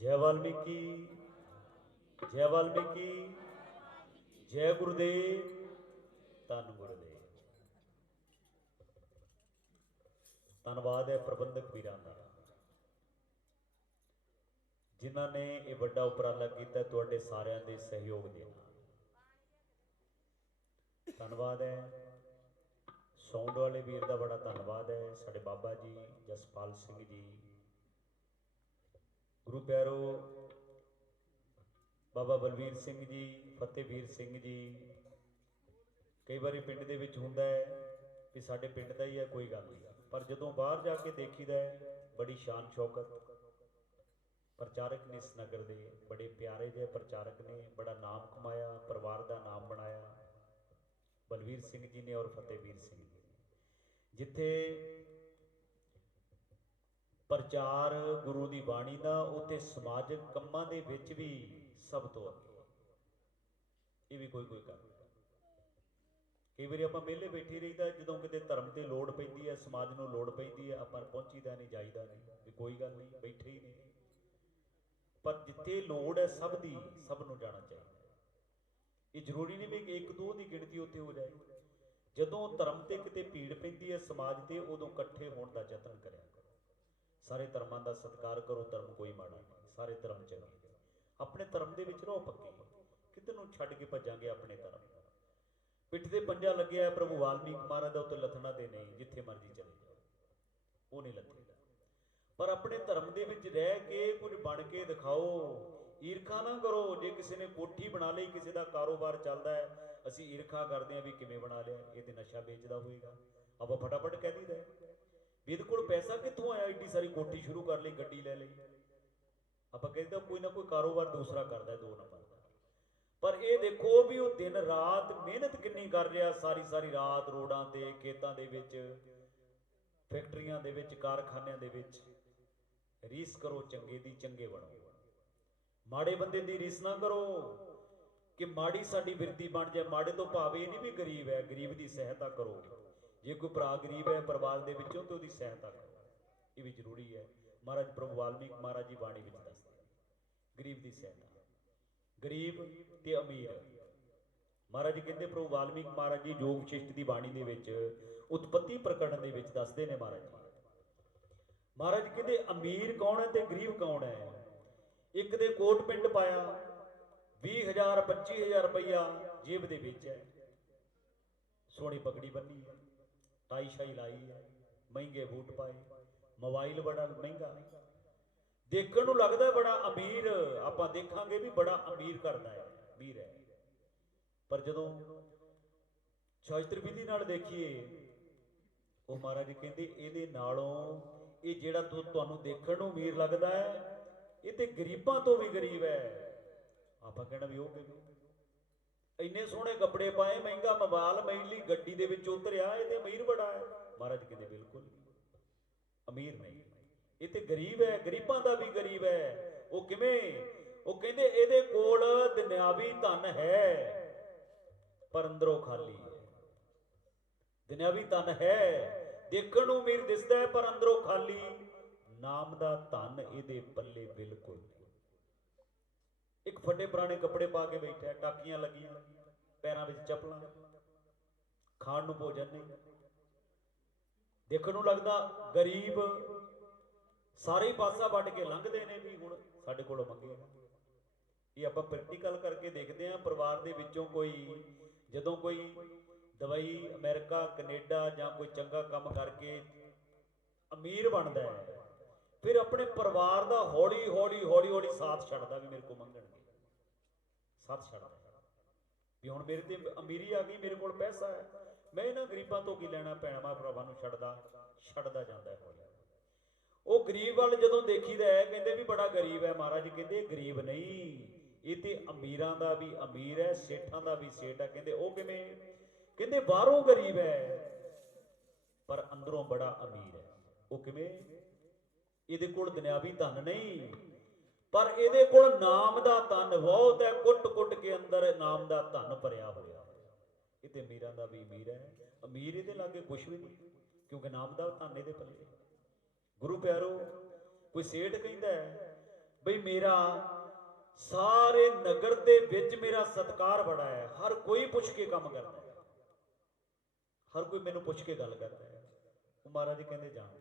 जय वाल्मीकि, जय वाल्मीकि, जय गुरुदेव, धन गुरुदेव। धन्यवाद है प्रबंधक वीरां दा जिन्हां ने ये वड्डा उपराला कीता तुहाडे सारिआं दे सहयोग दे नाल। धन्यवाद है सौंड वाले वीर का बड़ा धन्यवाद है, साडे बाबा जी जसपाल सिंह जी, गुरु प्यारो बाबा बलवीर सिंह जी, फतेहवीर सिंह जी। कई बार पिंड दे विच हुंदा है कि साडे पिंड दा ही है, कोई गल नहीं, पर जदों बाहर जाके देखीदा है बड़ी शान शौकत। प्रचारक ने इस नगर के बड़े प्यारे जे प्रचारक ने, बड़ा नाम कमाया, परिवार का नाम बनाया बलवीर सिंह जी ने और फतेहवीर सिंह जी ने। जिथे प्रचार गुरु की बाणी का, उत्थे समाजिक कंमां दे विच भी सब तो अगे ये भी कोई कोई कर। कई बार आप मेले बैठे रहीदा, जो कितने धर्म से लौड़ पैंदी है, समाज में लौड़ पैंदी है, आप पहुंचीदा नहीं, जाईदा नहीं, भी कोई गल नहीं, बैठे ही नहीं। पर जिथे लौड़ है सब दी, सब नूं जाना चाहिए। ये जरूरी नहीं भी एक दो की गिणती उत्थे हो जाए। जदों धर्म से किते भीड़ पैंदी है समाज से, उदों इकट्ठे होने का यतन करें। सारे धर्मां का सत्कार करो, धर्म कोई माड़ा नहीं, सारे धर्म चंगे। अपने धर्म के विच रहो पक्के, किते नूं छड्ड के भजांगे अपने धर्म। पिठ ते पंजा लग्या है प्रभु वाल्मीकि महाराज दा, उत्ते लथना ते नहीं, जिथे मर्जी चले जाओ वो नहीं लथेगा। पर अपने धर्म के विच रह के कुछ बन के दिखाओ। ईरखा ना करो। जे किसी ने कोठी बना ली, किसी का कारोबार चलता है, असी ईरखा करते हैं भी किमें बना लिया, ये तो नशा बेचता होएगा, आप फटाफट कह दीदा भी इहदे कोल पैसा कित्थों आया, एड्डी सारी कोठी शुरू कर ली, गड्डी लै ली। आप कहते कोई ना कोई कारोबार दूसरा करता है, दो नंबर का। पर यह देखो भी वो दिन रात मेहनत किन्नी कर रहा, सारी सारी रात रोडां ते, खेतों के विच, फैक्ट्रियां दे विच, कारखानियां दे विच। रीस करो चंगे दी, चंगे बनो। माड़े बंदे दी रीस ना करो कि माड़ी साडी बिरती बन जाए। माड़े तो भाव ये नहीं भी गरीब है, गरीब की सहायता करो। जे कोई भरा गरीब है परिवार के विचों, तो उसकी सहायता करो, ये भी जरूरी है। महाराज प्रभु वाल्मीकि महाराज जी बाणी विच दसदे गरीब की सहायता, गरीब ते अमीर। महाराज जी कहते प्रभु वाल्मीकि महाराज जी योग शिष्ट की बाणी दे विच उत्पत्ति प्रकरण दे विच दसदे ने। महाराज जी महाराज जी कहते अमीर कौन है ते गरीब कौन है। एक दे कोट पिंड पाया, 20,000 25,000 रुपया जेब दे विच है, सोहनी पगड़ी बनी है, टाई शाई लाई है, महंगे बूट पाए, मोबाइल बड़ा महंगा, देखने लगता बड़ा अमीर। आप देखांगे भी बड़ा अमीर करता है, अमीर है। पर जदों शास्त्र विधि नाल देखिए, वो महाराज जी कहते ये नालों ये जिहड़ा तुहानूं देखण नूं अमीर लगता है, ये तो गरीबां तो भी गरीब है। आप कहना भी वो इन्ने सोहने कपड़े पाए, महंगा मोबाइल, महंगी गड्डी दे विच उतरिया, ये तो अमीर बड़ा है। महाराज कहते बिल्कुल अमीर नहीं, ये तो गरीब है, गरीबां दा भी गरीब है। वो किवें? वो कहते इहदे कोल दुनियावी धन है पर अंदरों खाली है। दुनियावी धन है, देखण नूं अमीर दिसदा है पर अंदरों खाली। नाम दा धन इहदे पल्ले बिल्कुल नहीं। एक फटे पुराने कपड़े पा के बैठा, टाकियां लगियां, पैरों में चप्पलां, खाण नूं भोजन नहीं, देखण नूं लगदा गरीब। सारे ही पासा वट के लंघते हैं भी हुण साडे कोलों मंगेगा। ये आपां प्रैक्टिकल करके देखते हैं। परिवार दे विचों कोई जदों कोई दुबई, अमेरिका, कनेडा जां कोई चंगा काम करके अमीर बनता है, फिर अपने परिवार का हौली हौली हौली हौली साथ छड्डदा भी मेरे को मंगणगे, साथ छड्डदा भी हुण मेरे ते अमीरी आ गई, मेरे कोल पैसा है, मैं इन्हां गरीबां तो की लैणा, भैणां भरावां नूं छड्डदा जांदा है हौली। वो गरीब वाल जदों देखीदा है, कहते भी बड़ा गरीब है। महाराज जी कहते गरीब नहीं, ये तो अमीरां दा भी अमीर है, सेठां दा भी सेठ है। कहते वो किवें? कहते बाहरों गरीब है पर अंदरों बड़ा अमीर है। वो किवें? इहदे कोल दुनियावी धन नहीं पर इहदे कोल नाम दा धन बहुत है, कुट कुट के अंदर नाम दा धन भरिया होया। ये तो अमीरां दा भी अमीर है, अमीर इहदे लागे कुछ भी नहीं, क्योंकि नाम दा धन इहदे पल्ले। गुरु प्यारो, कोई सेठ कहता है ਬਈ ਮੇਰਾ ਸਾਰੇ ਨਗਰ ਦੇ ਵਿੱਚ ਮੇਰਾ ਸਤਿਕਾਰ ਬੜਾ ਹੈ, ਹਰ ਕੋਈ ਪੁੱਛ ਕੇ ਕੰਮ ਕਰਦਾ ਹੈ, ਹਰ ਕੋਈ ਮੈਨੂੰ ਪੁੱਛ ਕੇ ਗੱਲ ਕਰਦਾ ਹੈ। ਉਹ ਮਹਾਰਾਜ ਜੀ ਕਹਿੰਦੇ ਜਾਣ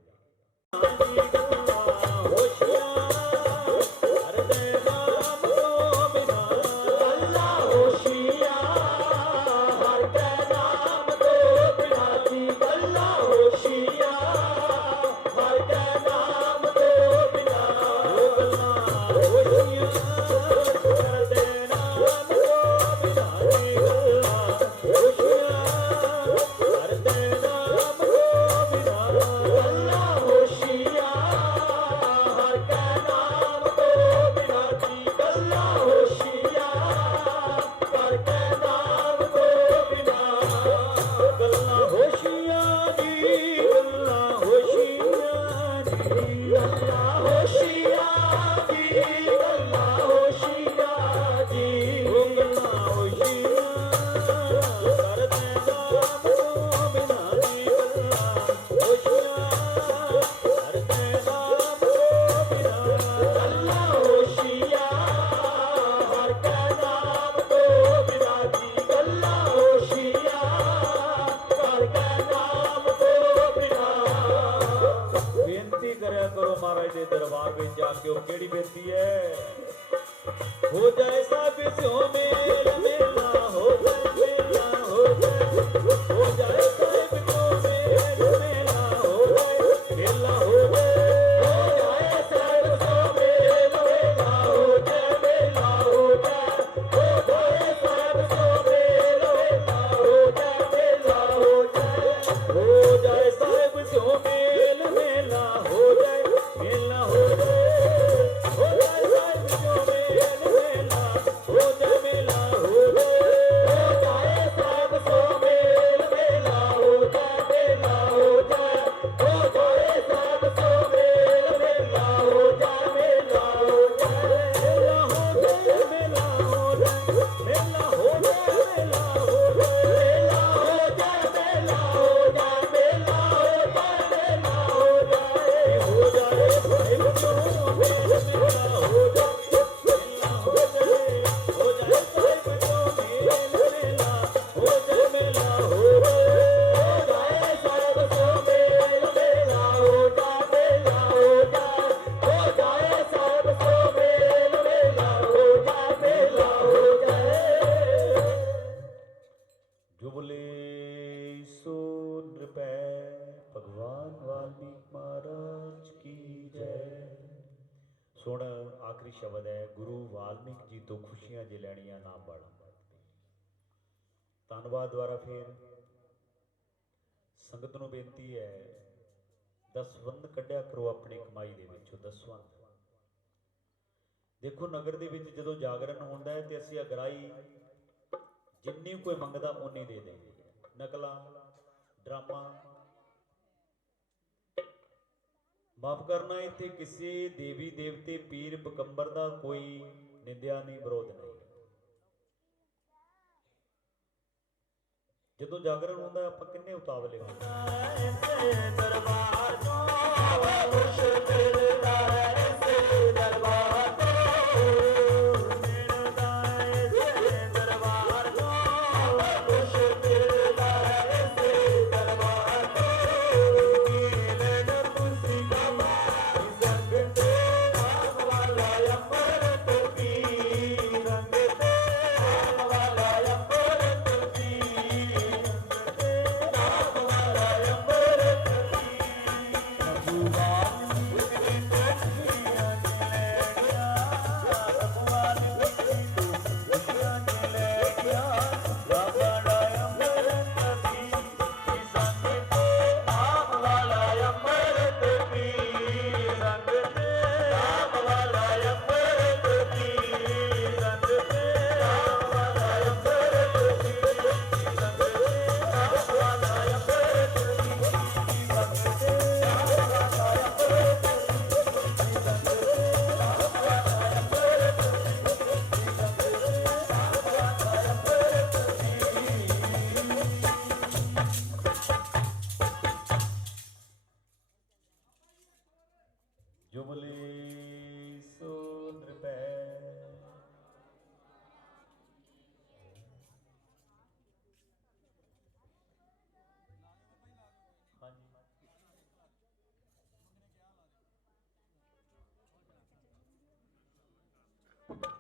हो जाए सब स्यों मेल मेला, हो जाए मेला, हो जाए सब स्यों मेल मेला, हो जाए मेला, हो जाए सब स्यों मेल मेला, हो जाए मेला, हो जाए सब स्यों मेल मेला, हो जाए मेला, हो जाए सब स्यों मेल मेला, हो जाए मेला, हो जाए सुन आखिरी शब्द है गुरु वाल्मीकि जी तो खुशियां जे लैनियां ना बाड़ा। धन्नवाद द्वारा फिर संगत नूं बेनती है दसवंध कढ़िया करो अपनी कमाई दे विचों दसवंध। देखो नगर दे विच जदों जागरण होंदा है ते असीं अगराई जिन्नी कोई मंगदा उन्नी दे देंगे। नकला ड्रामा माफ करना इत्थे किसी देवी देवते पीर पकंबर का कोई निंदिया नहीं विरोध नहीं। जदों जागरण होंदा आपां किन्ने उतावले जुबली सो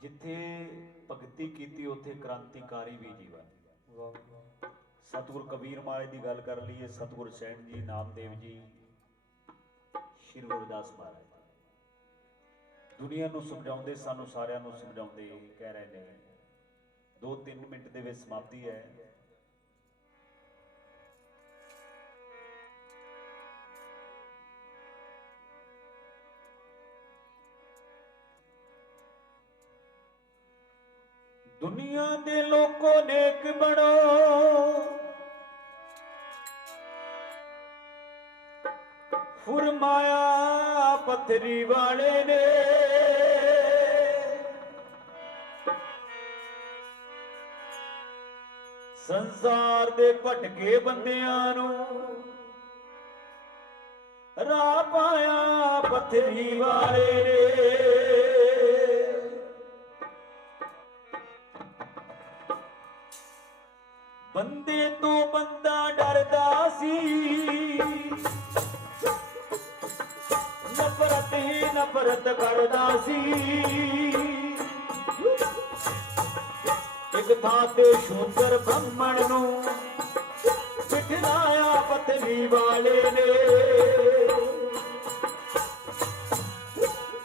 ਜਿੱਥੇ ਭਗਤੀ ਕੀਤੀ ਉੱਥੇ ਕ੍ਰਾਂਤੀਕਾਰੀ ਵੀ ਜੀਵਨ। ਸਤਿਗੁਰ ਕਬੀਰ ਮਹਾਰਾਜ ਦੀ ਗੱਲ ਕਰ ਲਈਏ, ਸਤਿਗੁਰ ਸੈਣ ਜੀ, ਨਾਮਦੇਵ ਜੀ, ਸ਼੍ਰੀ ਗੁਰੂ ਰਵਿਦਾਸ ਮਹਾਰਾਜ ਦੁਨੀਆ ਨੂੰ ਸਮਝਾਉਂਦੇ, ਸਾਨੂੰ ਸਾਰਿਆਂ ਨੂੰ ਸਮਝਾਉਂਦੇ ਕਹਿ ਰਹੇ ਨੇ 2-3 ਮਿੰਟ ਦੇ ਵਿੱਚ ਸਮਾਪਤੀ ਹੈ। दुनिया दे लोगों नेक बनो, फुरमाया पत्थरी वाले ने। संसार दे भटके बंदियां नू राह पाया पत्थरी वाले ने। बंदे तो बंदा डरदा सी, नफरत ही नफरत करदा सी। एक थां ते शूकर ब्राह्मण नू बिठलाया पत्नी वाले ने।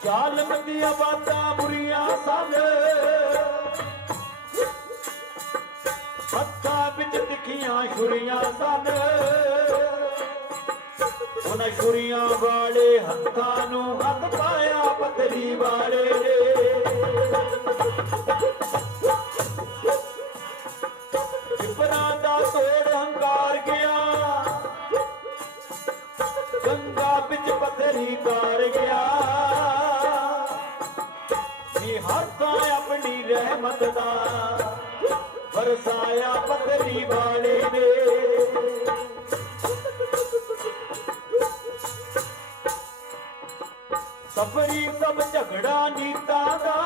जालम दियां बातां बुरियां सन, हत्थां विच तिखियां छुरियां सन। उन्हां छुरियां वाले हत्थां नूं हथ पाया पत्नी वाले ने। पिपरां दा तोड़ हंकार गया, गंगा विच पत्थरी तार गया। हर थां अपनी रहमत दा बरसाया पत्नी वाले ने। सफरी सब झगड़ा नीता दा,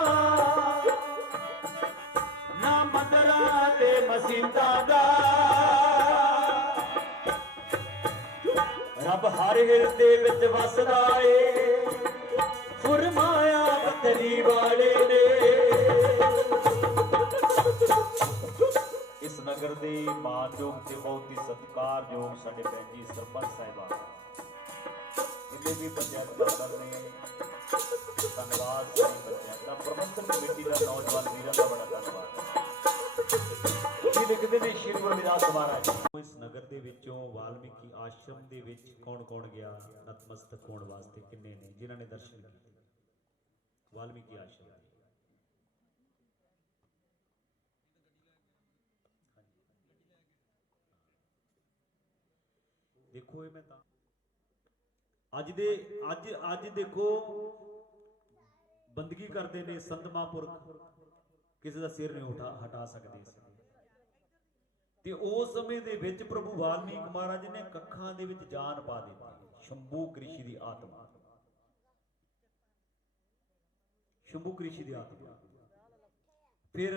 ना मंदरा ते मसीता दा। रब हर हिरदे विच वसदा ए, फुरमाया पत्नी वाले ने। इस नगर के मानयोग ते बहुत ही सत्कारयोग साडे भैन जी सरपंच साहिबान, जिन्हें भी पंचायत मैंबर ने, धन्यवाद सारी पंचायत का, प्रबंधन कमेटी का, नौजवान वीरों का बड़ा धन्यवाद। जी लिखते हैं श्री गुरु रविदास महाराज जी। इस नगर के विचों वाल्मीकि आश्रम के विच कौन कौन गया नतमस्तक होने वास्ते, किन्ने ने जिन्होंने दर्शन किए वाल्मीकि आश्रम? देखो मैं अज देखो बंदगी करते ने संत महापुरख, किसी का सिर नहीं हटा सकते। ते उस समय दे विच प्रभु वाल्मीकि महाराज ने कखां दे विच जान पा दी। शंभू कृषि की आत्मा, शंभू कृषि की आत्मा फिर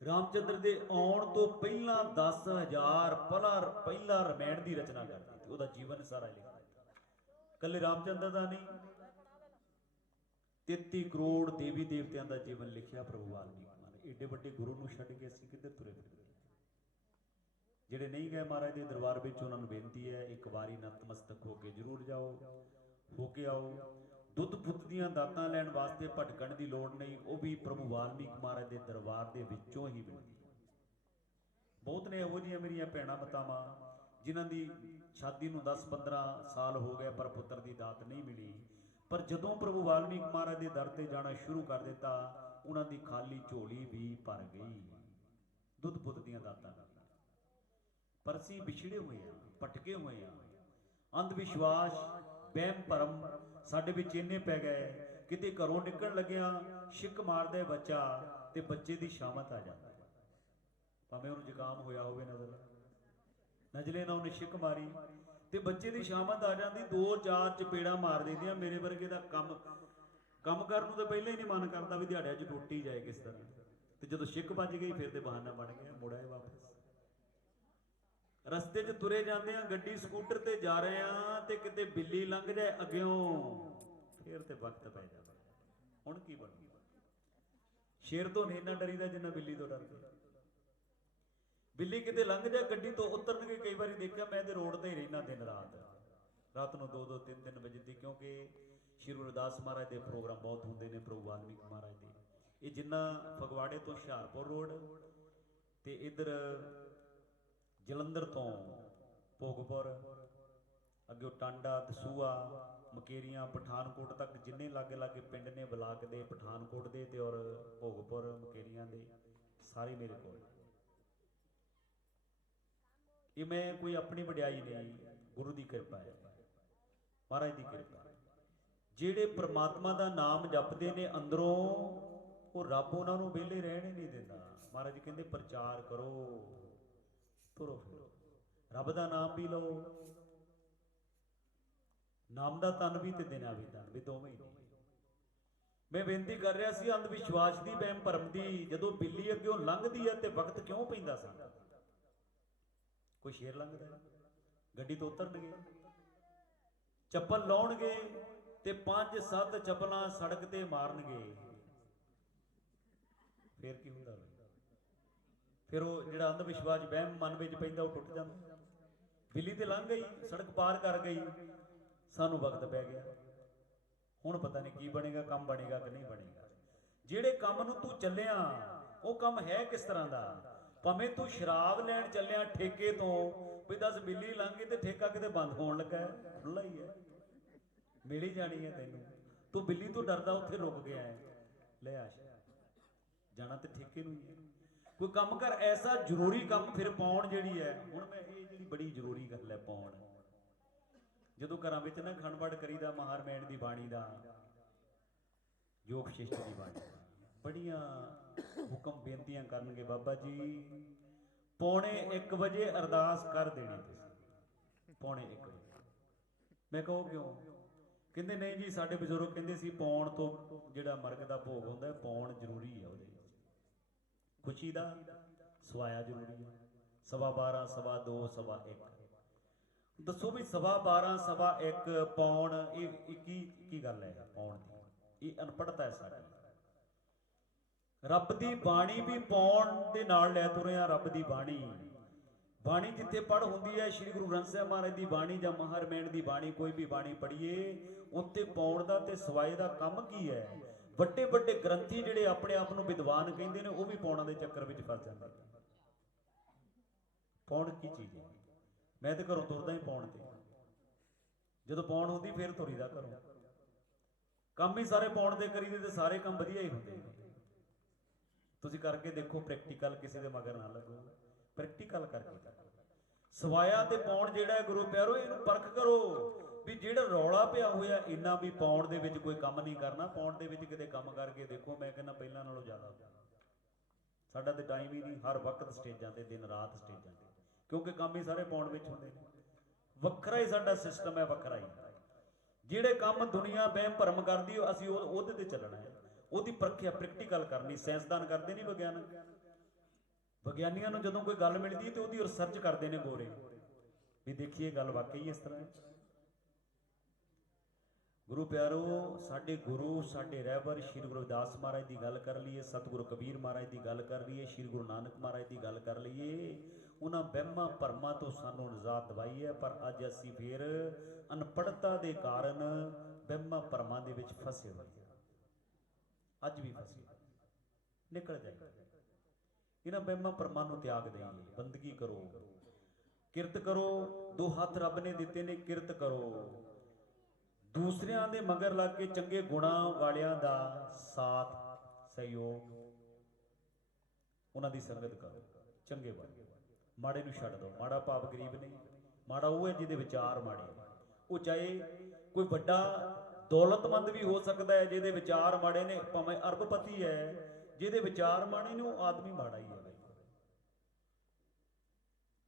रामचंद्र दे आउण तो पहला 10,000 पहला रामायण की रचना कर दी। ਉਹਦਾ जीवन सारा लिखा, कल्ले रामचंद्र का नहीं, 33 करोड़ देवी देवतियां का जीवन लिखिया प्रभु वाल्मीकि महाराज। एडे वड्डे गुरु नूं छड्ड के असीं किधर तुरे फिरदे? ਜਿਹੜੇ नहीं गए महाराज के दरबार में, उन्होंने बेनती है एक बारी नतमस्तक होके जरूर जाओ, होके आओ। दुध पुत दीआं दातां लैण वास्ते भटकण की लोड़ नहीं, वो भी प्रभु वाल्मीकि महाराज के दरबार के विचों ही मिलती है। बहुत ने इहो जिहियां मेरियां भैणां मातावां जिन्हां दी शादी नूं 10-15 साल हो गए पर पुत्र की दात नहीं मिली, पर जदों प्रभु वाल्मीकि महाराज के दर ते जाना शुरू कर दिता, उन्हां दी खाली झोली भी भर गई दुध पुत दीआं दातां नाल। पर असीं विछड़े हुए हैं, भटके हुए हैं। अंध विश्वास वहम भरम साडे विच इन्ने पै गए, किते घरों निकलण लग्या छिक मारदा बच्चा ते बच्चे की शामत आ जाती, भावें उन्हें जुकाम होया होवे, नजले ना उन्हें छिक मारी ते बच्चे की शामत आ जाती। 2-4 चपेड़ा मार देंदियां। मेरे वर्गे का काम करन नूं तां पहले ही नहीं मन करता भी दिहाड़े च टुट ही जाए किस तरह, ते जदों छिक बज गई फिर तो बहाना बन गया, मुड़ आए वापस। रस्ते च तुरे जाते हैं, गड्डी स्कूटर ते जा रहे हैं, ते किते बिल्ली लंघ जाए अग्यों, फिर ते वक्त पै जाता, हुण की बनूगा? शेर तो नहीं इन्ना डरीदा जिन्ना बिल्ली तो डरदे। बिल्ली किते लंघ जाए गड्डी तो उतरनगे, कई बार देखा मैं तो रोड ते ही रहना दिन रात, रात को 2-2 3-3 बजे दी, क्योंकि श्री गुरु रविदास महाराज के प्रोग्राम बहुत होंगे ने, प्रभु वाल्मीकि महाराज के। ये जिन्ना फगवाड़े तो हुशियारपुर रोड ते इधर जलंधर तो भोगपुर अगे टांडा दसूआ मकेरियां पठानकोट तक जिन्ने लागे लागे पिंड ने ब्लाक दे, पठानकोट दे ते और भोगपुर मकेरियां दे सारे मेरे को। ये मैं कोई अपनी वडियाई नहीं, गुरु की कृपा है, महाराज की कृपा। ਜਿਹੜੇ परमात्मा का नाम जपते ने अंदरों, वो रब उन्होंने वेले रहने नहीं देता। महाराज जी कहते प्रचार करो, तुरो फिरो, रब का नाम भी लो, नाम का तन भी ते देना भी तन भी, दोवें ही। मैं बेनती कर रहा सी अंध विश्वास की, वहम भरम की, जदों बिल्ली अग्यों लंघदी है तो वक्त क्यों पैंदा सा? कोई शेर लंघदा है, गड्डी तो उतरनगे, चप्पल लाउणगे ते 5-7 चप्पलां सड़क ते मारनगे, फिर की हुंदा? फिर वो जिहड़ा अंध विश्वास वहम मन विच पैंदा वो टुट जांदा। बिल्ली ते लंघ गई, सड़क पार कर गई, सानू वक्त पै गया, हुण पता नहीं की बनेगा, काम बनेगा कि नहीं बनेगा। जिहड़े काम नूं तू चलिया वो काम है किस तरह दा? भावें तू शराब लैण चलिया ठेके तो, भी दस बिल्ली लंघ गई ते ठेका किते बंद होण लगा है, खुला ही है, मिल ही जानी है तेनू, तू बिल्ली तो डरदा उत्थे रुक गया है, ले आशा जाना तो ठेके नूं ही है। कोई काम कर ऐसा जरूरी काम फिर पाउण जिहड़ी है, हुण मैं ये जिहड़ी बड़ी जरूरी गल है पाउण, जदों घरां विच ना खणवड़ करीदा महारमैन दी बाणी दा, योग शिष्ट दी बाणी, बड़ियां हुक्म बेनतियां करनगे, बाबा जी 1:45 बजे अरदास कर देनी तुसीं, 1:45 बजे। मैं कहो क्यों? कहते नहीं जी साडे बजुर्ग कहते सी पाउण तो जिहड़ा मरग दा भोग हुंदा है पाउण जरूरी है, ਉਹਦੇ खुशी दा सवाया जरूरी है, 12:15 2:15 1:15। दसो भी 12:15 1:15 पाउण ये की गल है? पाउण दी ये अनपढ़ता है साडी। रब दी बाणी भी पाउण दे नाल लै तुरे आ, रब दी बाणी, बाणी जिथे पढ़ होंदी है, श्री गुरु ग्रंथ साहिब महाराज की बाणी या महारमैन की बाणी, कोई भी बाणी पढ़िए उत्ते पाउण दा ते सवाए दा काम की है। ਵੱਡੇ ਵੱਡੇ ग्रंथी ਜਿਹੜੇ ਆਪਣੇ ਆਪ ਨੂੰ ਵਿਦਵਾਨ ਕਹਿੰਦੇ ਨੇ ਉਹ ਵੀ ਪਾਉਣਾ ਦੇ ਚੱਕਰ ਵਿੱਚ ਫਸ ਜਾਂਦੇ ਨੇ। ਪਾਉਣ ਕੀ ਚੀਜ਼ ਹੈ? ਮੈਂ ਤੇ ਘਰੋਂ ਤੁਰਦਾ ਹੀ ਪਾਉਣ ਤੇ, ਜਦੋਂ ਪਾਉਣ ਹੁੰਦੀ ਫਿਰ ਤੁਰੀਦਾ ਘਰੋਂ, ਕੰਮ ਹੀ ਸਾਰੇ ਪਾਉਣ ਦੇ ਕਰੀਦੇ ਤੇ ਸਾਰੇ ਕੰਮ ਵਧੀਆ ਹੀ ਹੁੰਦੇ ਨੇ। ਤੁਸੀਂ ਕਰਕੇ ਦੇਖੋ ਪ੍ਰੈਕਟੀਕਲ, ਕਿਸੇ ਦੇ ਮਗਰ ਨਾ ਲੱਗੋ, ਪ੍ਰੈਕਟੀਕਲ ਕਰਕੇ ਸਵਾਇਆ ਤੇ ਪਾਉਣ ਜਿਹੜਾ ਹੈ ਗੁਰੂ ਪਿਆਰੋ ਇਹਨੂੰ ਪਰਖ ਕਰੋ ਵੀ ਜਿਹੜਾ ਰੌਲਾ ਪਿਆ ਹੋਇਆ ਇੰਨਾ ਵੀ ਪਾਉਣ ਦੇ ਵਿੱਚ ਕੋਈ ਕੰਮ ਨਹੀਂ ਕਰਨਾ, ਪਾਉਣ ਦੇ ਵਿੱਚ ਕਿਤੇ ਕੰਮ ਕਰਕੇ ਦੇਖੋ, ਮੈਂ ਕਹਿੰਦਾ ਪਹਿਲਾਂ ਨਾਲੋਂ ਜ਼ਿਆਦਾ। ਸਾਡਾ ਤੇ ਟਾਈਮ ਹੀ ਨਹੀਂ, ਹਰ ਵਕਤ ਸਟੇਜਾਂ ਤੇ, ਦਿਨ ਰਾਤ ਸਟੇਜਾਂ ਤੇ, ਕਿਉਂਕਿ ਕੰਮ ਹੀ ਸਾਰੇ ਪਾਉਣ ਵਿੱਚ ਹੁੰਦੇ ਨੇ। ਵੱਖਰਾ ਹੀ ਸਾਡਾ ਸਿਸਟਮ ਹੈ, ਵੱਖਰਾ ਹੀ। ਜਿਹੜੇ ਕੰਮ ਦੁਨੀਆ ਵਹਿਮ ਭਰਮ ਕਰਦੀ ਅਸੀਂ ਉਹਦੇ ਤੇ ਚੱਲਣਾ ਹੈ, ਉਹਦੀ ਪਰਖਿਆ ਪ੍ਰੈਕਟੀਕਲ ਕਰਨੀ। ਸਾਇੰਸਦਾਨ ਕਰਦੇ ਨਹੀਂ ਵਿਗਿਆਨ, ਵਿਗਿਆਨੀਆਂ ਨੂੰ ਜਦੋਂ ਕੋਈ ਗੱਲ ਮਿਲਦੀ ਤੇ ਉਹਦੀ ਰਿਸਰਚ ਕਰਦੇ ਨੇ ਗੋਰੇ, ਵੀ ਦੇਖੀਏ ਗੱਲ ਵਾਕਈ ਇਸ ਤਰ੍ਹਾਂ ਹੈ। गुरु प्यारो साडे गुरु साडे रहबर श्री गुरु रविदास महाराज की गल कर लीए, सतगुरु कबीर महाराज की गल कर लीए, श्री गुरु नानक महाराज की गल कर लीए, उन्होंने वहमां भरमां तो सानू निजात दवाई है। पर अज असी फिर अनपढ़ता के कारण वहमां भरमां दे विच फसे हुए, अज भी फसे, निकल जाए। इन्हां वहमां भरमां नूं त्याग दईए, बंदगी करो, किरत करो, 2 हथ रब ने दिते ने, किरत करो, दूसरियां दे मगर लग के चंगे गुणा वालियां दा साथ सहयोग, उन्हां दी संगत करो, चंगे बनो, माड़े नूं छड्ड दो। माड़ा भाव गरीब नहीं, माड़ा वो है जिहदे विचार माड़े, वो चाहे कोई वड्डा दौलतमंद भी हो सकता है, जिहदे विचार माड़े ने, भावें अरबपति है, जिहदे विचार माड़े ने वो आदमी माड़ा ही है।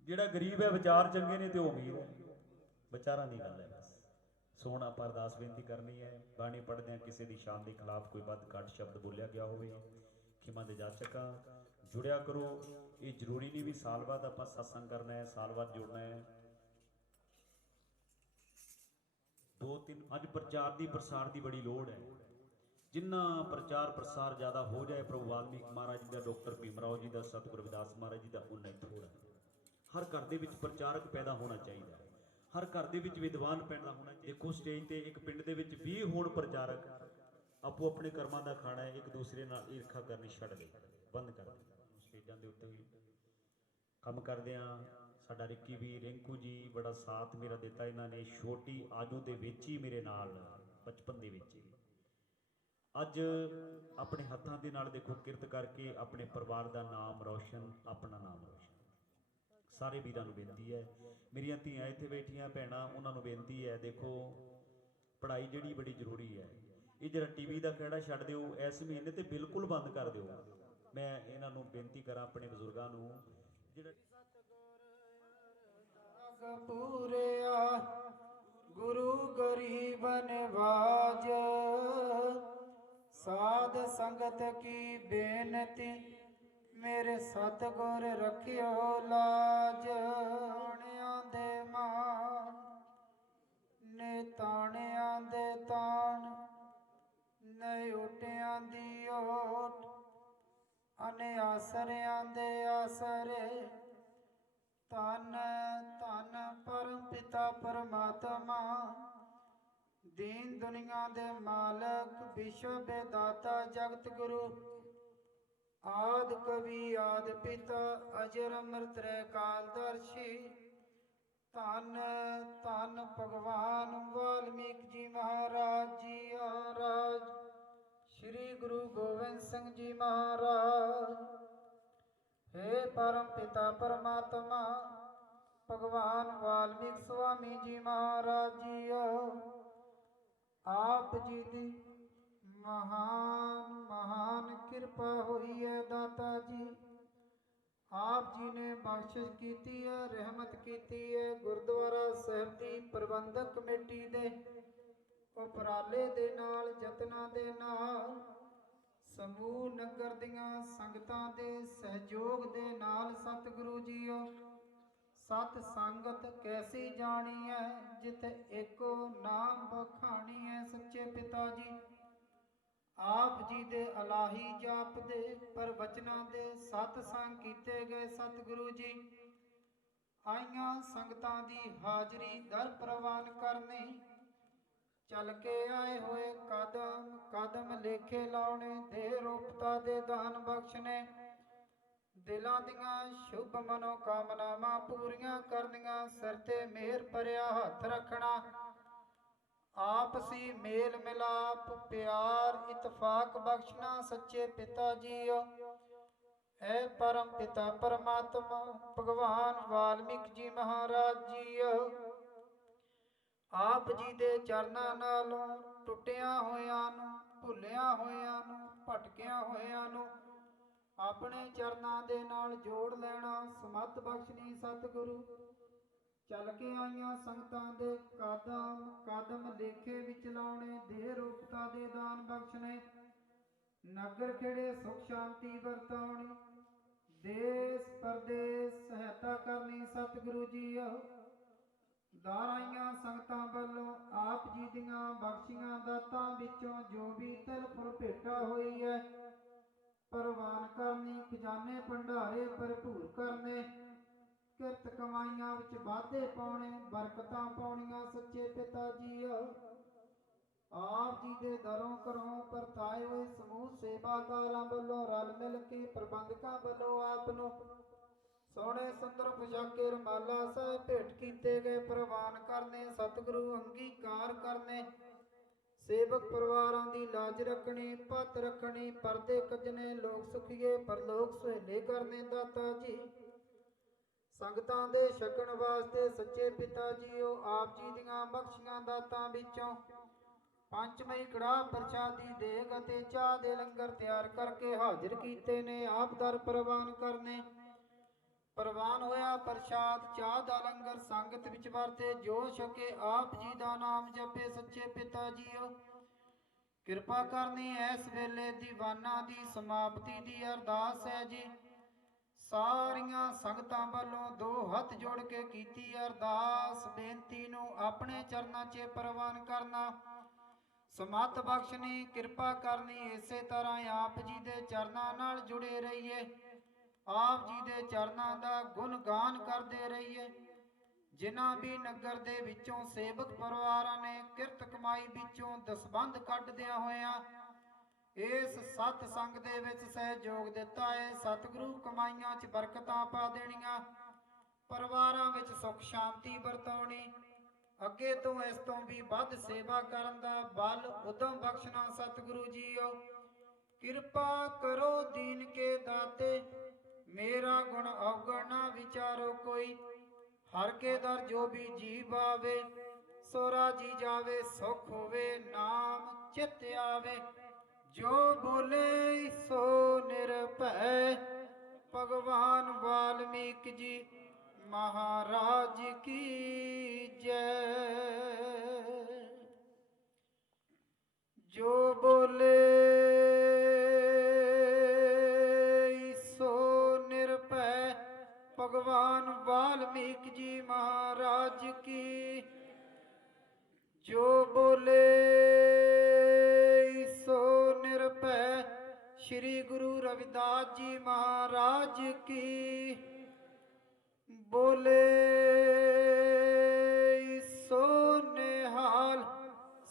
जिहड़ा गरीब है विचार चंगे ने ते वो अमीर है, विचारां दी गल है। बस सोहना पर अरदास बेनती करनी है, बाणी पढ़दे किसी की शान के खिलाफ कोई वध घट शब्द बोलिया गया हो, खिमा दे जाचका जुड़िया करो। ये जरूरी नहीं भी साल बाद आपां सत्संग करना है, साल बाद जुड़ना है। 2-3 अज प्रचार की प्रसार की बड़ी लोड़ है। जिन्ना प्रचार प्रसार ज़्यादा हो जाए प्रभु वाल्मीकि महाराज जी का, डॉक्टर भीमराव जी का, सतगुरु रविदास महाराज जी का, उन्ना ही थोड़ा। हर घर के प्रचारक पैदा होना चाहिए, हर घर के विद्वान पैदा होना चाहिए। देखो स्टेज पर एक पिंड के 20 होण प्रचारक, आपो अपने कर्मां का खाना है, एक दूसरे नाल ईर्खा करनी छड्ड दे, बंद कर दे। स्टेजां दे उत्ते काम करदे आ साडा रिक्की भी, रिंकू जी बड़ा साथ मेरा दिता इन्होंने, छोटी आजू दे विच ही मेरे नाल बचपन दे विच ही। अज अपने हत्थां दे नाल देखो किरत करके अपने परिवार का नाम रोशन, अपना नाम रोशन। सारे वीरां नूं बेनती है, मेरियां धीआं इत्थे बैठियां भैणां, उन्हां नूं बेनती है, देखो पढ़ाई जिहड़ी बड़ी जरूरी है। ये जरा टीवी का खड़ा छड्ड दिओ इस महीने तो बिल्कुल बंद कर दिओ। मैं इन्हां नूं बेनती करा अपने बजुर्गां नूं पूरिया गुरु गरीब नवाज, साध संगत की बेनती मेरे सतगुर रखियो लाज। ताणियां दे मान ने ताणियां दे ताण, ने ओटियां दी ओट, अने आसरियां दे आसरे। धन धन परम पिता परमात्मा, दीन दुनिया दे मालक, विश्व बेदाता जगत गुरु, आद कवि आद पिता, अजर अमृत रे कालदर्शी। धन धन भगवान वाल्मीकि जी महाराज जी महाराज, श्री गुरु गोविंद सिंह जी महाराज। हे परम पिता परमात्मा भगवान वाल्मीकि स्वामी जी महाराज जी, आप जी दी महान महान कृपा हुई है दाता जी। आप जी ने बख्शिश की है, रहमत की है। गुरुद्वारा साहिब की प्रबंधक कमेटी दे उपराले दे नाल, जतना दे नाल, समूह नगर दियां संगतां दे सहयोग दे नाल सतगुरु जीओ सत संगत कैसी जानी है, जित एको नाम बखानी है। सच्चे पिता जी आप जी दे अलाही जाप दे प्रवचनां दे सतसंग कीते गए सतगुरु जी, आईयां संगतां दी हाजरी दर प्रवान करनी, चल के आए हुए कदम कदम लेखे लाने, दे रूपता दे दान बख्शने, दिलां दियां शुभ मनोकामनावां पूरियां करनियां, सिर ते मेहर भरिया हथ रखना, आपसी मेल मिलाप प्यार इतफाक बख्शना। सच्चे पिता जी ऐ परम पिता परमात्मा भगवान वाल्मीकि जी महाराज जी, आप जी दे चरनां नालों टुटिया होयां नूं, भुलिया होयां नूं, भटकिया होयां नूं अपने चरनां दे नाल जोड़ लेना, समत बख्शनी सतगुरु। चल के आईयां संगतां दे कदम कदम लेखे विच लाउणे, दे रूपता दे दान बख्शने, नगर खेड़े सुख शांति वरताउणी, देश परदेश सहायता करनी सतगुरु जी। दाराइयां संगतां ਵੱਲੋਂ आप जी दियां बख्शियां दातां विचों जो भी तिल फुल भेटा होई है प्रवान करनी, खजाने भंडारे भरपूर करने, किरत कमाइयां विच वाधे पाउणे, बरकतां पाउणियां। सच्चे पिता जी आप जी दे दरों घरों परताए होए समूह सेवादारां ਵੱਲੋਂ रल मिल के प्रबंधकां ਵੱਲੋਂ आप ਨੂੰ सोने सुंदर पोशाके रमाला साहिब भेंट किए गए प्रवान करने, सतगुरु अंगीकार करने, सेवक परिवारां दी लाज रखनी, पत रखनी, परदे कजने, लोक सुखीए परलोक सुहेले करने दाता जी। संगतां दे छकण वास्ते सच्चे पिता जी आप जी दियां बख्शियां दातां विचों पंचमई कड़ाह प्रसादी देग अते चाह दे लंगर तैयार करके हाजिर कीते ने, आप दर प्रवान करने। प्रवान होया प्रसाद चाह दा लंगर संगत विच वरते, जो छके आप जी दा नाम जपे। सच्चे पिता जीओ किरपा करनी इस वेले दीवाना दी समाप्ति दी अरदास है जी। सारियां संगतां ਵੱਲੋਂ दो हथ जोड़ के कीती अरदास बेनती नूं अपने चरनां 'ਚ प्रवान करना। ਸਮੱਤ ਬਖਸ਼ਣੀ ਕਿਰਪਾ ਕਰਨੀ। ਇਸੇ ਤਰ੍ਹਾਂ ਆਪ ਜੀ ਦੇ ਚਰਨਾਂ ਨਾਲ ਜੁੜੇ ਰਹੀਏ, ਆਪ ਜੀ ਦੇ ਚਰਨਾਂ ਦਾ ਗੁਣ ਗਾਨ ਕਰਦੇ ਰਹੀਏ। ਜਿਨ੍ਹਾਂ ਵੀ ਨਗਰ ਦੇ ਵਿੱਚੋਂ ਸੇਵਕ ਪਰਿਵਾਰਾਂ ਨੇ ਕਿਰਤ ਕਮਾਈ ਵਿੱਚੋਂ ਦਸਬੰਧ ਕੱਢਦਿਆਂ ਹੋਇਆਂ ਇਸ ਸਤ ਸੰਗ ਦੇ ਵਿੱਚ ਸਹਿਯੋਗ ਦਿੱਤਾ ਹੈ, ਸਤਿਗੁਰੂ ਕਮਾਈਆਂ 'ਚ ਬਰਕਤਾਂ ਪਾ ਦੇਣੀਆਂ, ਪਰਿਵਾਰਾਂ ਵਿੱਚ ਸੁੱਖ ਸ਼ਾਂਤੀ ਵਰਤਾਉਣੀ, ਅੱਗੇ ਤੋਂ ਇਸ ਤੋਂ ਵੀ ਵੱਧ ਸੇਵਾ ਕਰਨ ਦਾ ਬਲ ਉਦਮ ਬਖਸ਼ਣਾ। ਸਤਿਗੁਰੂ ਜੀਓ ਕਿਰਪਾ ਕਰੋ ਦੀਨ ਕੇ ਦਾਤੇ, ਮੇਰਾ ਗੁਣ ਅਵਗਣ ਨਾ ਵਿਚਾਰੋ ਕੋਈ। ਹਰ ਕੇ ਦਰ ਜੋ ਵੀ ਜੀਵ ਆਵੇ, ਸੋ ਰਾਜੀ ਜਾਵੇ, ਸੁਖ ਹੋਵੇ ਨਾਮ ਚਿਤ ਆਵੇ। ਜੋ ਬੋਲੇ ਸੋ ਨਿਰਭੈ, ਭਗਵਾਨ ਵਾਲਮੀਕ ਜੀ महाराज की जय। जो बोले सो निरभय, भगवान वाल्मीकि जी महाराज की। जो बोले सो निरभय, श्री गुरु रविदास जी महाराज की। बोले सो निहाल,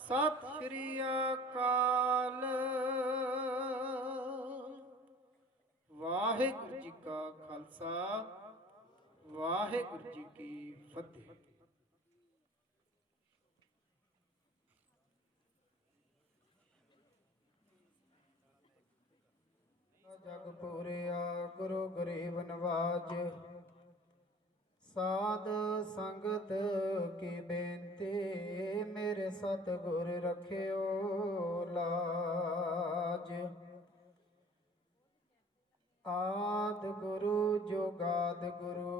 सत श्री अकाल। वाहिगुरु जी का खालसा, वाहिगुरु जी की फतेह। जग पूरिया गुरु गरीब नवाज, साध संगत की बेनती, मेरे सतगुर रखियो लाज। आद गुरु जोगाद गुरु,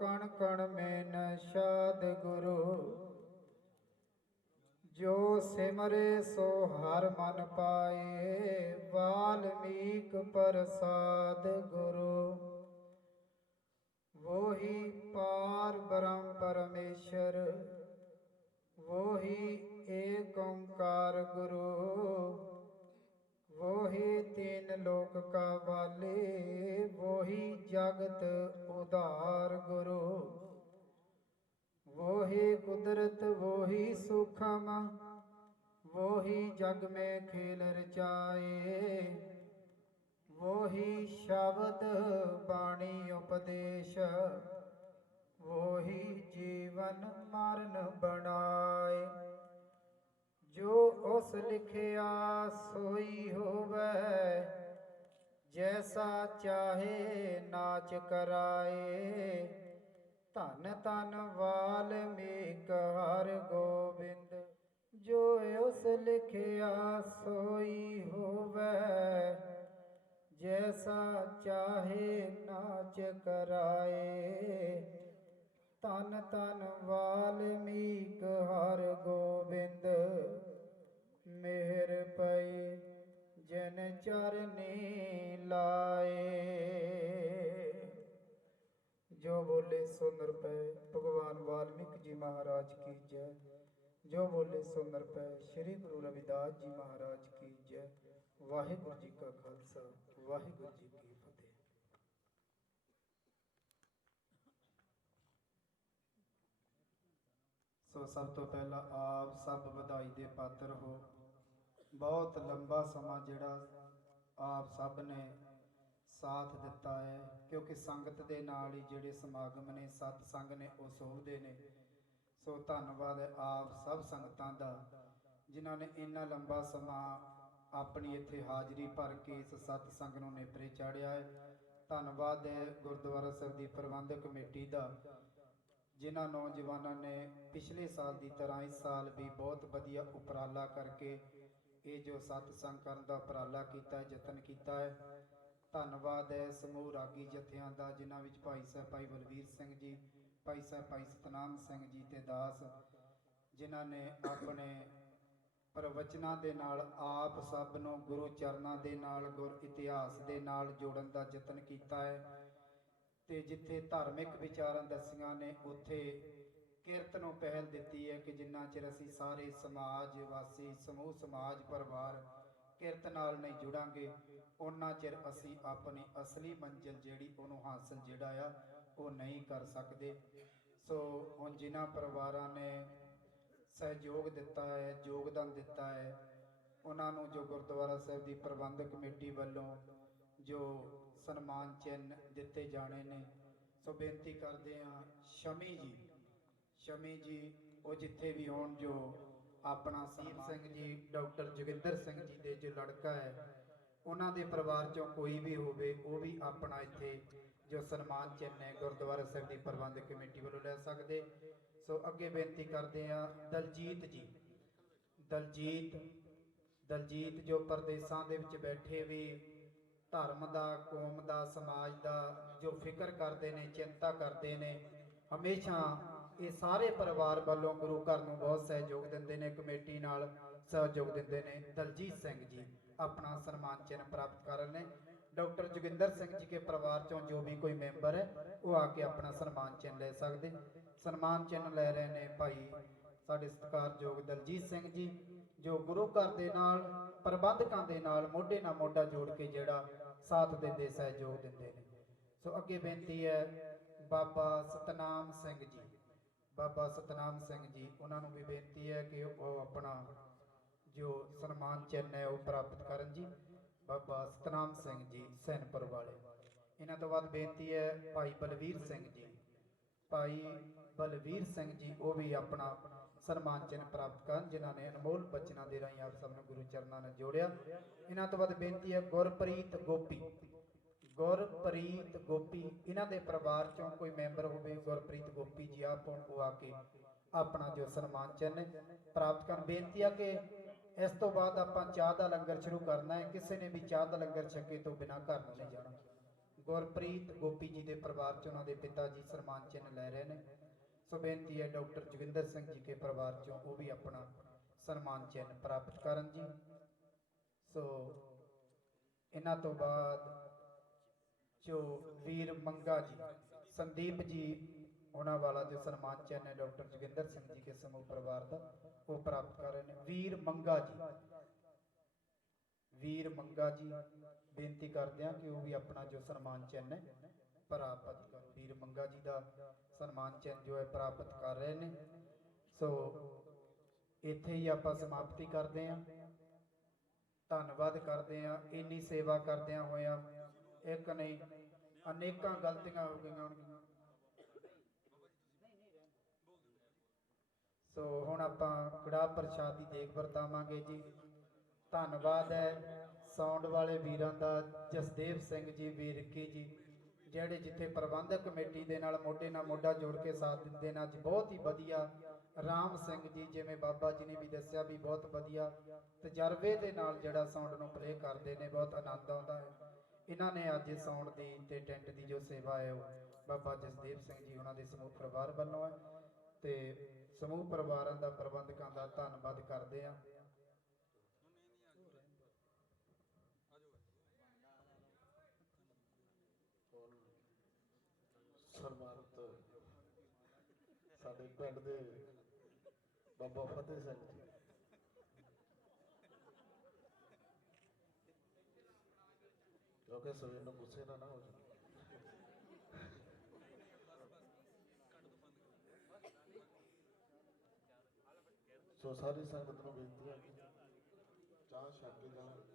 कण कण में नशाद गुरु। जो सिमरे सो हर मन पाए, वाल्मीक प्रसाद गुरु। वो ही पार ब्रह्म परमेश्वर, वो ही एक ओंकार गुरु। वो ही तीन लोक का वाले, वो ही जगत उधार गुरु। वो ही कुदरत वो ही सूखम, वो ही जग में खेल रचाए। वो ही शब्द बाणी उपदेश, वो ही जीवन मरण बनाए। जो उस लिखिया सोई होवे, जैसा चाहे नाच कराए। धन धन वाल्मीक हर गोबिंद, जो उस लिखिया सोई होवे, जैसा चाहे नाच कराए। धन धन वाल्मीक हर गोबिंद, मेहर पई जन चरनी लाए। जो बोले सो निरभय, भगवान वाल्मीकि जी महाराज की जय। जो बोले सो निरभय, श्री गुरु रविदास जी महाराज की जय। वाहिगुरु जी का खालसा, वाहिगुरु जी की फतेह। सो सब तो पहला आप सब ਵਧਾਈ ਦੇ ਪਾਤਰ ਹੋ। बहुत लंबा समा ਜਿਹੜਾ ਆਪ ਸਭ ਨੇ ਸਾਥ ਦਿੱਤਾ ਹੈ, ਕਿਉਂਕਿ ਸੰਗਤ ਦੇ ਨਾਲ ਹੀ ਜਿਹੜੇ ਸਮਾਗਮ ਨੇ, ਸਤ ਸੰਗ ਨੇ, ਉਹ ਸੋਭਦੇ ਨੇ। ਸੋ ਧੰਨਵਾਦ ਹੈ ਆਪ ਸਭ ਸੰਗਤਾਂ ਦਾ, ਜਿਨ੍ਹਾਂ ਨੇ ਇੰਨਾ ਲੰਬਾ ਸਮਾਂ ਆਪਣੀ ਇੱਥੇ ਹਾਜ਼ਰੀ ਭਰ ਕੇ ਇਸ ਸਤ ਸੰਗ ਨੂੰ ਨੇਪਰੇ ਚਾੜਿਆ ਹੈ। ਧੰਨਵਾਦ ਹੈ ਗੁਰਦੁਆਰਾ ਸਾਹਿਬ ਦੀ ਪ੍ਰਬੰਧਕ ਕਮੇਟੀ ਦਾ, ਜਿਨ੍ਹਾਂ ਨੌਜਵਾਨਾਂ ਨੇ ਪਿਛਲੇ ਸਾਲ ਦੀ ਤਰ੍ਹਾਂ ਇਸ ਸਾਲ ਵੀ ਬਹੁਤ ਵਧੀਆ ਉਪਰਾਲਾ ਕਰਕੇ ਇਹ ਜੋ ਸਤਸੰਗ ਕਰਨ ਦਾ ਉਪਰਾਲਾ ਕੀਤਾ, ਯਤਨ ਕੀਤਾ ਹੈ। ਧੰਨਵਾਦ ਹੈ ਸਮੂਹ ਰਾਗੀ ਜਥਿਆਂ ਦਾ, ਜਿਨ੍ਹਾਂ ਵਿੱਚ ਭਾਈ ਸਾਹਿਬ ਭਾਈ ਬਲਵੀਰ ਸਿੰਘ ਜੀ, ਭਾਈ ਸਾਹਿਬ ਭਾਈ ਸਤਨਾਮ ਸਿੰਘ ਜੀ ਤੇ ਦਾਸ, ਜਿਨ੍ਹਾਂ ਨੇ ਆਪਣੇ ਪ੍ਰਵਚਨਾਂ ਦੇ ਨਾਲ ਆਪ ਸਭ ਨੂੰ ਗੁਰੂ ਚਰਨਾਂ ਦੇ ਨਾਲ, ਗੁਰ ਇਤਿਹਾਸ ਦੇ ਨਾਲ ਜੋੜਨ ਦਾ ਯਤਨ ਕੀਤਾ ਹੈ। ਤੇ ਜਿੱਥੇ ਧਾਰਮਿਕ ਵਿਚਾਰਾਂ ਦੱਸੀਆਂ ਨੇ, ਉੱਥੇ ਕਿਰਤ ਨੂੰ ਪਹਿਲ ਦਿੱਤੀ ਹੈ ਕਿ ਜਿੰਨਾ ਚਿਰ ਅਸੀਂ ਸਾਰੇ ਸਮਾਜ ਵਾਸੀ ਸਮੂਹ ਸਮਾਜ ਪਰਿਵਾਰ ਕਿਰਤ ਨਾਲ ਨਹੀਂ ਜੁੜਾਂਗੇ ਉਹਨਾਂ ਚਿਰ ਅਸੀਂ ਆਪਣੀ ਅਸਲੀ ਮੰਜ਼ਿਲ ਜਿਹੜੀ ਉਹਨੂੰ ਹਾਸਲ ਜਿਹੜਾ ਆ ਉਹ ਨਹੀਂ ਕਰ ਸਕਦੇ। ਸੋ ਹੁਣ ਜਿਨ੍ਹਾਂ ਪਰਿਵਾਰਾਂ ਨੇ ਸਹਿਯੋਗ ਦਿੱਤਾ ਹੈ, ਯੋਗਦਾਨ ਦਿੱਤਾ ਹੈ, ਉਹਨਾਂ ਨੂੰ ਜੋ ਗੁਰਦੁਆਰਾ ਸਾਹਿਬ ਦੀ ਪ੍ਰਬੰਧਕ ਕਮੇਟੀ ਵੱਲੋਂ ਜੋ ਸਨਮਾਨ ਚਿੰਨ੍ਹ ਦਿੱਤੇ ਜਾਣੇ ਨੇ, ਸੋ ਬੇਨਤੀ ਕਰਦੇ ਹਾਂ ਸ਼ਮੀ ਜੀ ਉਹ ਜਿੱਥੇ ਵੀ ਹੋਣ, ਜੋ ਆਪਣਾ ਸੀਰ ਸਿੰਘ ਜੀ, ਡਾਕਟਰ ਜੋਗਿੰਦਰ ਸਿੰਘ ਜੀ ਦੇ ਜੋ ਲੜਕਾ ਹੈ, ਉਹਨਾਂ ਦੇ ਪਰਿਵਾਰ ਚੋਂ ਕੋਈ ਵੀ ਹੋਵੇ ਉਹ ਵੀ ਆਪਣਾ ਇੱਥੇ ਜੋ ਸਨਮਾਨ ਚਿੰਨ੍ਹ ਹੈ ਗੁਰਦੁਆਰਾ ਸਾਹਿਬ ਦੀ ਪ੍ਰਬੰਧਕ ਕਮੇਟੀ ਵੱਲੋਂ ਲੈ ਸਕਦੇ। ਸੋ ਅੱਗੇ ਬੇਨਤੀ ਕਰਦੇ ਹਾਂ ਦਲਜੀਤ ਜੀ, ਦਲਜੀਤ ਜੋ ਪ੍ਰਦੇਸਾਂ ਦੇ ਵਿੱਚ ਬੈਠੇ ਵੀ ਧਰਮ ਦਾ, ਕੌਮ ਦਾ, ਸਮਾਜ ਦਾ ਜੋ ਫਿਕਰ ਕਰਦੇ ਨੇ, ਚਿੰਤਾ ਕਰਦੇ ਨੇ, ਹਮੇਸ਼ਾ ਇਹ ਸਾਰੇ ਪਰਿਵਾਰ ਵੱਲੋਂ ਗੁਰੂ ਘਰ ਨੂੰ ਬਹੁਤ ਸਹਿਯੋਗ ਦਿੰਦੇ ਨੇ, ਕਮੇਟੀ ਨਾਲ ਸਹਿਯੋਗ ਦਿੰਦੇ ਨੇ। ਦਲਜੀਤ ਸਿੰਘ ਜੀ ਆਪਣਾ ਸਨਮਾਨ ਚਿੰਨ੍ਹ ਪ੍ਰਾਪਤ ਕਰ ਰਹੇ ਨੇ। डॉक्टर जोगिंदर सिंह जी के परिवार चों जो भी कोई मैंबर है वो आके अपना सन्मान चिन्ह ले सकते। सन्मान चिन्ह ले रहे हैं भाई साडे सत्कारयोग दलजीत सिंह जी, जो गुरु घर दे नाल प्रबंधकां दे नाल मोढे नाल मोढा जोड़ के जिहड़ा साथ देंदे, सहयोग दिंदे ने। सो अगे बेनती है बाबा सतनाम सिंह जी, बाबा सतनाम सिंह जी उन्होंने भी बेनती है कि वो अपना जो सन्मान चिन्ह है वो प्राप्त करन जी। बाबा सतनाम सिंह जी सैनपुर वाले। इन्हां तो बाद बेनती है भाई बलवीर सिंह जी, भाई बलवीर सिंह जी वो भी अपना सन्मान चिन्ह प्राप्त कर, जिन्हों ने अनमोल बचना दे राही आप सबने गुरु चरणों ने जोड़िया। इन्हां तो बाद बेनती है गुरप्रीत गोपी, इन्हां दे परिवार चों कोई मैंबर होवे, गुरप्रीत गोपी जी आप वो आके अपना जो सन्मान चिन्ह प्राप्त कर। बेनती है कि इस तो बाद आप चाह का लंगर शुरू करना है, किसी ने भी चाह का लंगर छके तो बिना घर नहीं जाना। गुरप्रीत गोपी जी के परिवार चों उन्होंने पिता जी सन्मान चिन्ह ले रहे हैं। सो बेनती है डॉक्टर जोगिंदर सिंह जी के परिवार चों वो भी अपना सन्मान चिन्ह प्राप्त करन जी। सो इन्हां तो बाद जो वीर मंगा जी, संदीप जी उन्होंने वाला जो सन्मान चिन्ह है डॉक्टर जोगिंदर सिंह जी के समूह परिवार का वो प्राप्त कर रहे हैं। वीर मंगा जी बेनती करते हैं कि वो भी अपना जो सन्मान चिन्ह है प्राप्त कर। वीर मंगा जी का सन्मान चिन्ह जो है प्राप्त कर रहे हैं। सो इत्थे ही आप समाप्ति करते हैं, धन्यवाद करते हैं। इन्नी सेवा करदे होया एक नहीं अनेकों गलतियां हो गई होणगियां। सो हुण आपां कड़ाह प्रसाद की देख वरतावांगे जी। धन्यवाद है साउंड वाले वीरां दा, जसदेव सिंह जी वीरकी जी जिहड़े जिथे प्रबंधक कमेटी दे नाल मोढे नाल मोढा जोड़ के साथ दिंदे ने। अज बहुत ही वधिया राम सिंह जी जिवें बाबा जी ने भी दस्सिया भी बहुत वधिया तजर्बे दे नाल जिहड़ा साउंड नूं प्ले करदे ने, बहुत आनंद आउंदा है। इन्हां ने अज साउंड दी ते टेंट दी जो सेवा है बाबा जसदेव सिंह जी उन्हां दे समूह परिवार वल्लों है ते समूह परिवारां दा प्रबंधकां दा धन्नवाद करदे आ। सन्मानित साडे पिंड दे बाबा फतेह सिंह जी, क्योंकि सवेर नूं गुस्से ना हो जाए। सो सारी संगत नूं बेनती है कि चाह छक के जाना।